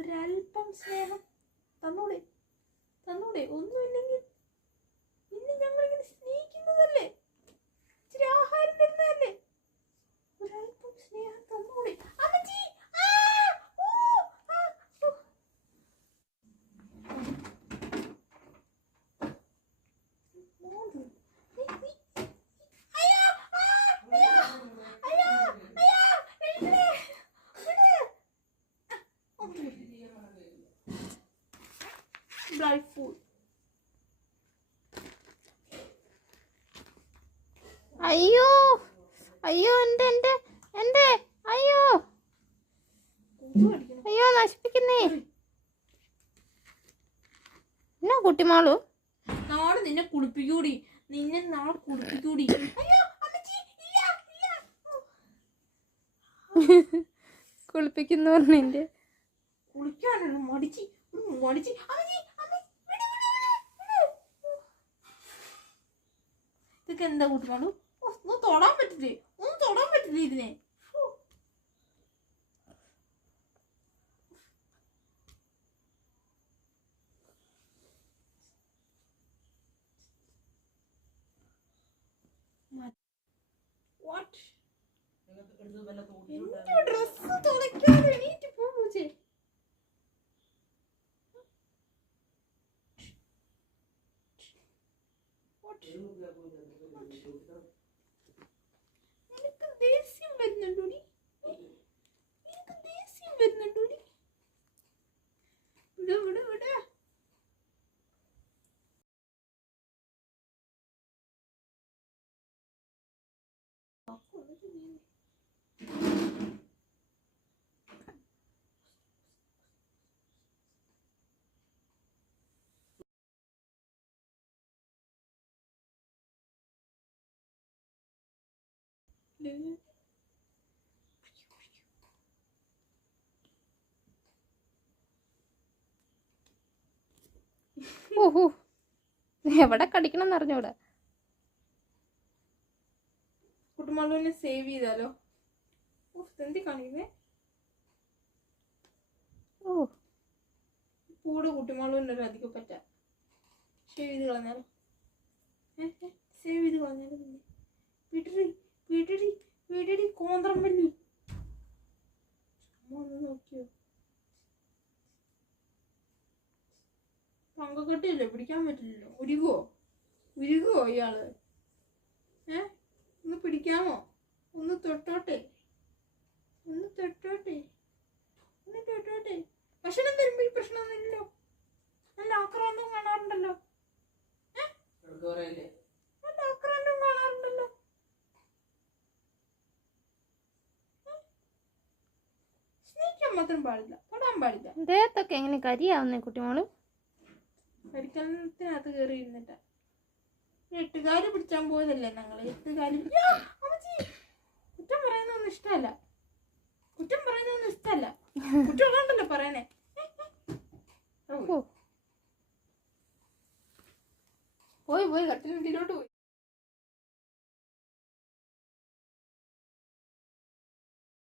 ഒരല്പം സ്നേഹം. തന്നൂടെ തന്നൂടെ ഒന്നുമില്ലെങ്കിൽ അയ്യോ അയ്യോ എന്റെ എന്റെ എന്റെ അയ്യോ. അയ്യോ നശിപ്പിക്കുന്നേ. എന്നാ കുട്ടിമാളു? നാളെ നിന്നെ കുളിപ്പിക്കൂടി. നിന്നെ നാളെ കുളിപ്പിക്കൂടി. കുളിപ്പിക്കുന്നു പറഞ്ഞെ കുളിക്കാനല്ലോ മടിച്ചി മടിച്ച്. ഇതൊക്കെ എന്താ കൂട്ടുമാളു? തൊടാൻ പറ്റില്ലേ? ഒന്ന് തൊടാൻ പറ്റില്ലേ ഇതിനെ? ഡ്രസ് തുളയ്ക്കാതെ എണീറ്റ് പോ പൂച്ചേ What? നിനക്ക് ദേഷ്യം വരുന്നുണ്ടോടി ഓഹോ എവിടെ കടിക്കണം എന്ന് അറിഞ്ഞൂടെ സേവ് ചെയ്താലോ? എന്തി കാണിക്കുന്നേ? ഓ. കൂടെ കുട്ടിമാളുവിന്റെ ഒരു അധികം പറ്റ സേവ് ചെയ്ത് കളഞ്ഞാലോ? സേവ് ചെയ്ത് കളഞ്ഞാലോ പിന്നെ? പങ്കക്കെട്ടില്ലേ? പിടിക്കാൻ പറ്റില്ലല്ലോ. ഉരുകുവോ? ഉരുകുവോ ഇയാൾ? ഏ? ഒന്ന് പിടിക്കാമോ? ഒന്ന് തൊട്ടോട്ടെ. ഒന്ന് തൊട്ടോട്ടെ. ഒന്ന് തൊട്ടോട്ടെ. ഭക്ഷണം തരുമ്പോ ഈ പ്രശ്നമൊന്നുമില്ലല്ലോ. നല്ല ആക്രാന്തം കാണാറുണ്ടല്ലോ? നല്ല ആക്രാന്തം കാണാറുണ്ടല്ലോ? സ്നേഹിക്കാൻ മാത്രം പാടില്ല. തൊടാൻ പാടില്ല. ദേഹത്തൊക്കെ എങ്ങനെ കരിയാവുന്നേ കുട്ടിമാളു? പരിക്കലത്തിനകത്ത് കയറി ഇരുന്നിട്ട്. എട്ടുകാൽ പിടിച്ചാൻ പോയതല്ലേ ഞങ്ങൾ അമ്മച്ചി! കുറ്റം പറയുന്നൊന്നും ഇഷ്ടമല്ല. കുറ്റം പറയുന്നൊന്നും ഇഷ്ടമല്ല. കുറ്റം ഉള്ളതുകൊണ്ടല്ലോ പറയണേ? പോയി പോയി കട്ടിലിന്റെ പോയി.